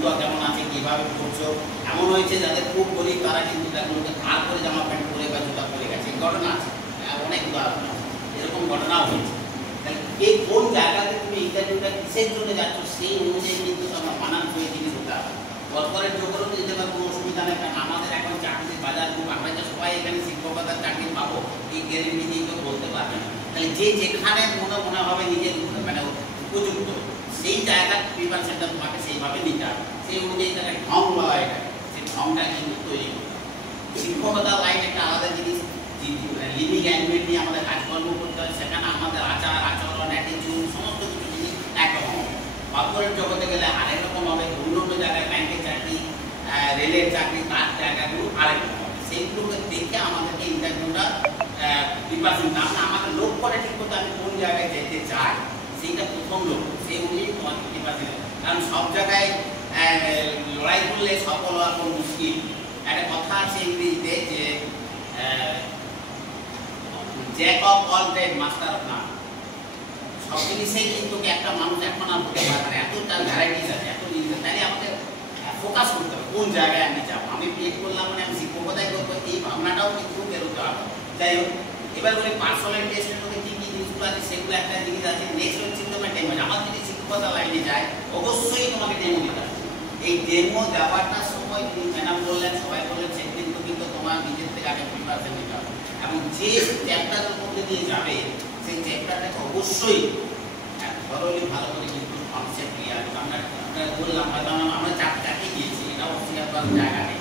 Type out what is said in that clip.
দ্রুত কেমন আছে, কীভাবে পড়ছো। এমন হয়েছে যাদের খুব গরিব তারা কিন্তু সেগুলোকে ধার করে জামা প্যান্ট পরে বা জুতা পরে গেছে, ঘটনা আছে, অনেক উদাহরণ আছে, এরকম ঘটনাও হয়েছে। তাহলে এই কোন জায়গাতে তুমি ইন্টারভিউটা কিসের জন্য যাচ্ছ সেই অনুযায়ী কিন্তু তোমার মানানসই জিনিস হতে হবে। কর্পোরেট জগতেও যেতে পারে, কোনো অসুবিধা নেই, কারণ আমাদের এখন চাকরির বাজার খুব, আমরা যে সবাই এখানে শিক্ষকতার চাকরি পাবো এই গ্যারেন্টি দিয়ে কেউ বলতে পারবে না। তাহলে যে যেখানে মনে হবে নিজের মানে উপযুক্ত সেই জায়গার প্রিপারেশনটা তোমাকে সেইভাবে নিতে হবে, সেই অনুযায়ী তাকে ঢং বলা হয়, এটা সেই ঢংটা কিন্তু তৈরি করতে হবে। শিক্ষকতা লাইন একটা আলাদা জিনিস, লিভিং অ্যান্ড নিয়ে আমাদের কাজকর্ম করতে হয়, সেখানে আমাদের আচার আচরণ অ্যাটিটিউড সমস্ত কিছু জিনিস একরকম হবে। কর্পোরেট জগতে গেলে আরেক রকম হবে, অন্য অন্য জায়গায় ব্যাংকের চাকরি, রেলের চাকরি, তার জায়গাগুলো আরেক রকম হবে। সেইগুলোকে দেখে আমাদেরকে ইন্টারভিউটা প্রিপারেশন, আমরা আমাদের লক্ষ্য করে ঠিক করতে আমি কোন জায়গায় যেতে চাই সেইটা প্রথম লক্ষ্য, সেই অনুযায়ী তোমাকে প্রিপারেশন। কারণ সব জায়গায় লড়াই করলে সফল হওয়া খুব মুশকিল। একটা কথা আছে ইংরেজিতে যে Jack of all trade master of নান। সব জিনিসেই কিন্তু একটা মানুষ এখন আর হতে পারে না, এত তার ভ্যারাইটিস আছে, এত জিনিস আছে। তাই আমাদের ফোকাস করতে হবে কোন জায়গায় আমি যাবো। আমি বিএড করলাম মানে আমি শিক্ষকতাই করবো, এই ভাবনাটাও কিন্তু বেরোতে হবে। যাই হোক, এবার বলি পার্সোনাল টেস্টের মধ্যে কী কী জিনিসগুলো আছে সেগুলো একটা জিনিস আছে। নেক্সট হচ্ছে তোমার ডেমো। আমার যদি শিক্ষকতা লাইনে যায় অবশ্যই তোমাকে ডেমো দিতে হবে। এই ডেমো দেওয়াটার সময় তিনি ম্যাডাম বললেন, সবাই বললেন, সে কিন্তু তোমার নিজের থেকে আগে প্রিপারেশন নিতে হবে এবং যে চ্যাপ্টারের মধ্যে দিয়ে যাবে সেই চ্যাপ্টারটাকে অবশ্যই ধরলি ভালো করে কিন্তু কনসেপ্ট ক্লিয়ার। আমরা বললাম হয়তো আমরা চাকরি গিয়েছি, এটা অবশ্যই আপনার জায়গা নেই,